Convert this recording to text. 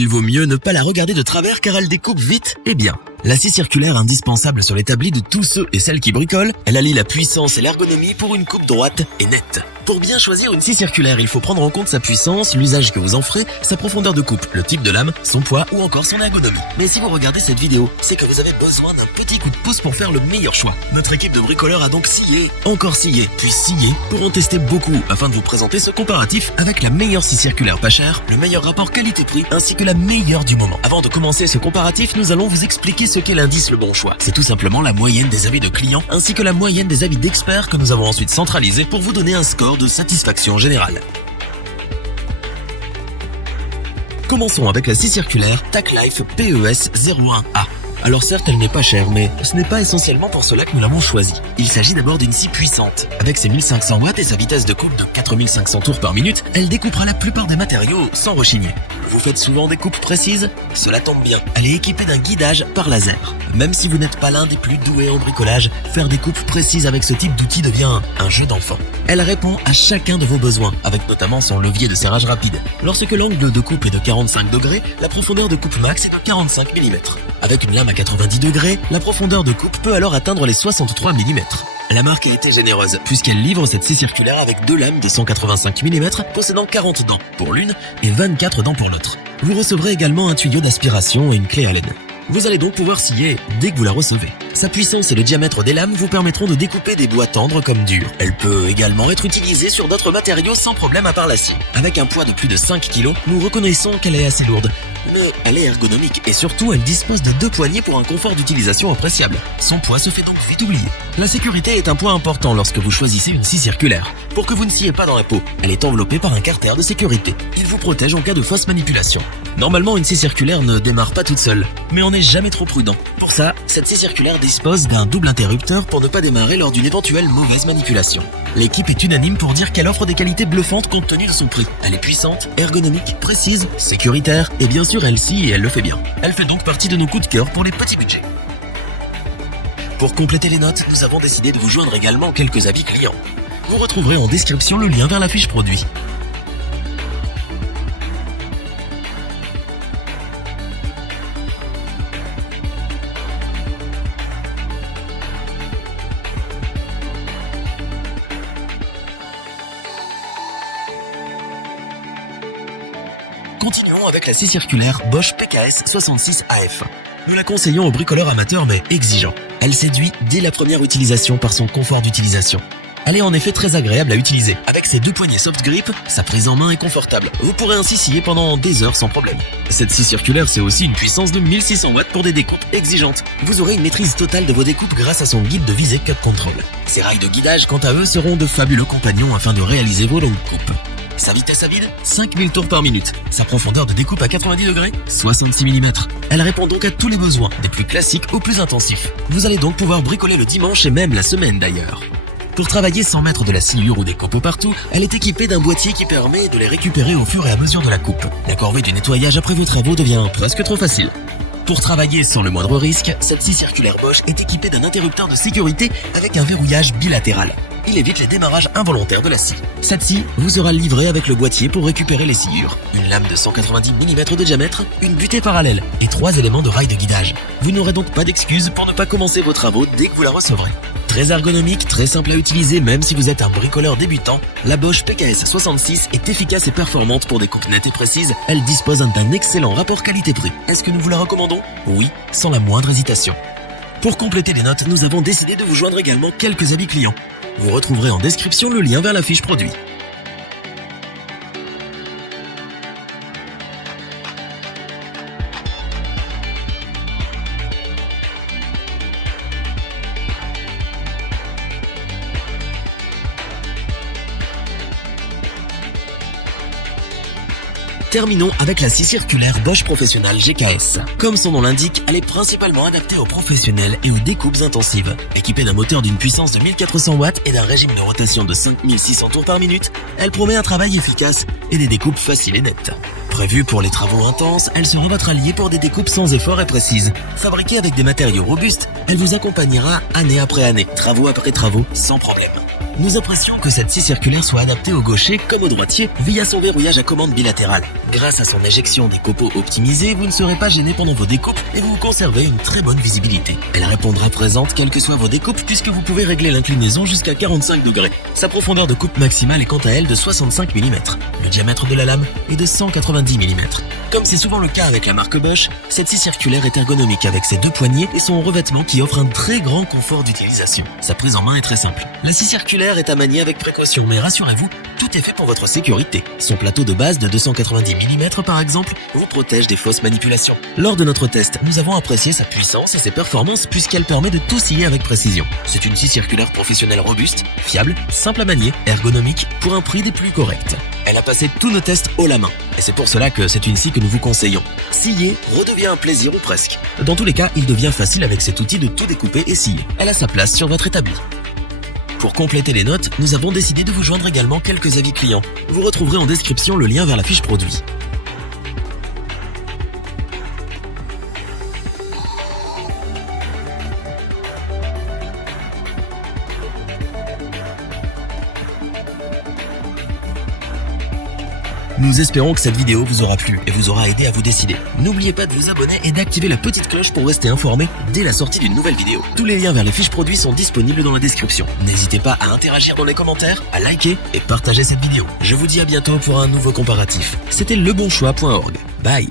Il vaut mieux ne pas la regarder de travers car elle découpe vite et bien. La scie circulaire indispensable sur l'établi de tous ceux et celles qui bricolent, elle allie la puissance et l'ergonomie pour une coupe droite et nette. Pour bien choisir une scie circulaire, il faut prendre en compte sa puissance, l'usage que vous en ferez, sa profondeur de coupe, le type de lame, son poids ou encore son ergonomie. Mais si vous regardez cette vidéo, c'est que vous avez besoin d'un petit coup de pouce pour faire le meilleur choix. Notre équipe de bricoleurs a donc scié, encore scié, puis scié pour en tester beaucoup afin de vous présenter ce comparatif avec la meilleure scie circulaire pas chère, le meilleur rapport qualité-prix ainsi que la meilleure du moment. Avant de commencer ce comparatif, nous allons vous expliquer ce qu'est l'indice le bon choix. C'est tout simplement la moyenne des avis de clients ainsi que la moyenne des avis d'experts que nous avons ensuite centralisé pour vous donner un score de satisfaction générale. Commençons avec la scie circulaire TacLife PES 01A. Alors certes, elle n'est pas chère, mais ce n'est pas essentiellement pour cela que nous l'avons choisie. Il s'agit d'abord d'une scie puissante. Avec ses 1500 watts et sa vitesse de coupe de 4500 tours par minute, elle découpera la plupart des matériaux sans rechigner. Vous faites souvent des coupes précises? Cela tombe bien, elle est équipée d'un guidage par laser. Même si vous n'êtes pas l'un des plus doués en bricolage, faire des coupes précises avec ce type d'outil devient un jeu d'enfant. Elle répond à chacun de vos besoins, avec notamment son levier de serrage rapide. Lorsque l'angle de coupe est de 45 degrés, la profondeur de coupe max est de 45 mm. Avec une lame à 90 degrés, la profondeur de coupe peut alors atteindre les 63 mm. La marque a été généreuse, puisqu'elle livre cette scie circulaire avec deux lames de 185 mm possédant 40 dents pour l'une et 24 dents pour l'autre. Vous recevrez également un tuyau d'aspiration et une clé Allen. Vous allez donc pouvoir scier dès que vous la recevez. Sa puissance et le diamètre des lames vous permettront de découper des bois tendres comme durs. Elle peut également être utilisée sur d'autres matériaux sans problème à part la scie. Avec un poids de plus de 5 kg, nous reconnaissons qu'elle est assez lourde. Mais elle est ergonomique et surtout elle dispose de deux poignées pour un confort d'utilisation appréciable. Son poids se fait donc vite oublier. La sécurité est un point important lorsque vous choisissez une scie circulaire. Pour que vous ne sciez pas dans la peau, elle est enveloppée par un carter de sécurité. Il vous protège en cas de fausse manipulation. Normalement, une scie circulaire ne démarre pas toute seule, mais on n'est jamais trop prudent. Pour ça, cette scie circulaire dispose d'un double interrupteur pour ne pas démarrer lors d'une éventuelle mauvaise manipulation. L'équipe est unanime pour dire qu'elle offre des qualités bluffantes compte tenu de son prix. Elle est puissante, ergonomique, précise, sécuritaire et bien sûr elle scie et elle le fait bien. Elle fait donc partie de nos coups de cœur pour les petits budgets. Pour compléter les notes, nous avons décidé de vous joindre également quelques avis clients. Vous retrouverez en description le lien vers la fiche produit. Continuons avec la scie circulaire Bosch PKS 66 AF. Nous la conseillons aux bricoleurs amateurs mais exigeants. Elle séduit dès la première utilisation par son confort d'utilisation. Elle est en effet très agréable à utiliser. Avec ses deux poignées soft grip, sa prise en main est confortable. Vous pourrez ainsi scier pendant des heures sans problème. Cette scie circulaire, c'est aussi une puissance de 1600 watts pour des découpes exigeantes. Vous aurez une maîtrise totale de vos découpes grâce à son guide de visée Cut Control. Ses rails de guidage, quant à eux, seront de fabuleux compagnons afin de réaliser vos longues coupes. Sa vitesse à vide, 5000 tours par minute. Sa profondeur de découpe à 90 degrés, 66 mm. Elle répond donc à tous les besoins, des plus classiques aux plus intensifs. Vous allez donc pouvoir bricoler le dimanche et même la semaine d'ailleurs. Pour travailler sans mettre de la sciure ou des copeaux partout, elle est équipée d'un boîtier qui permet de les récupérer au fur et à mesure de la coupe. La corvée du nettoyage après vos travaux devient presque trop facile. Pour travailler sans le moindre risque, cette scie circulaire Bosch est équipée d'un interrupteur de sécurité avec un verrouillage bilatéral. Il évite les démarrages involontaires de la scie. Cette scie vous sera livrée avec le boîtier pour récupérer les sciures, une lame de 190 mm de diamètre, une butée parallèle et 3 éléments de rail de guidage. Vous n'aurez donc pas d'excuse pour ne pas commencer vos travaux dès que vous la recevrez. Très ergonomique, très simple à utiliser même si vous êtes un bricoleur débutant, la Bosch PKS 66 est efficace et performante pour des coupes nettes et précises. Elle dispose d'un excellent rapport qualité-prix. Est-ce que nous vous la recommandons? Oui, sans la moindre hésitation. Pour compléter les notes, nous avons décidé de vous joindre également quelques avis clients. Vous retrouverez en description le lien vers la fiche produit. Terminons avec la scie circulaire Bosch Professionnal GKS. Comme son nom l'indique, elle est principalement adaptée aux professionnels et aux découpes intensives. Équipée d'un moteur d'une puissance de 1400 watts et d'un régime de rotation de 5600 tours par minute, elle promet un travail efficace et des découpes faciles et nettes. Prévue pour les travaux intenses, elle sera votre alliée pour des découpes sans effort et précises. Fabriquée avec des matériaux robustes, elle vous accompagnera année après année, travaux après travaux, sans problème. Nous apprécions que cette scie circulaire soit adaptée au gaucher comme au droitier via son verrouillage à commande bilatérale. Grâce à son éjection des copeaux optimisés, vous ne serez pas gêné pendant vos découpes et vous conservez une très bonne visibilité. Elle répondra présente quelles que soient vos découpes puisque vous pouvez régler l'inclinaison jusqu'à 45 degrés. Sa profondeur de coupe maximale est quant à elle de 65 mm. Le diamètre de la lame est de 190 mm. Comme c'est souvent le cas avec la marque Bosch, cette scie circulaire est ergonomique avec ses deux poignées et son revêtement qui offre un très grand confort d'utilisation. Sa prise en main est très simple. La scie circulaire est à manier avec précaution, mais rassurez-vous, tout est fait pour votre sécurité. Son plateau de base de 290 mm par exemple vous protège des fausses manipulations. Lors de notre test, nous avons apprécié sa puissance et ses performances puisqu'elle permet de tout scier avec précision. C'est une scie circulaire professionnelle robuste, fiable, simple à manier, ergonomique, pour un prix des plus corrects. Elle a passé tous nos tests haut la main. Et c'est pour cela que c'est une scie que nous vous conseillons. Scier redevient un plaisir ou presque. Dans tous les cas, il devient facile avec cet outil de tout découper et scier. Elle a sa place sur votre établi. Pour compléter les notes, nous avons décidé de vous joindre également quelques avis clients. Vous retrouverez en description le lien vers la fiche produit. Nous espérons que cette vidéo vous aura plu et vous aura aidé à vous décider. N'oubliez pas de vous abonner et d'activer la petite cloche pour rester informé dès la sortie d'une nouvelle vidéo. Tous les liens vers les fiches produits sont disponibles dans la description. N'hésitez pas à interagir dans les commentaires, à liker et partager cette vidéo. Je vous dis à bientôt pour un nouveau comparatif. C'était lebonchoix.org. Bye.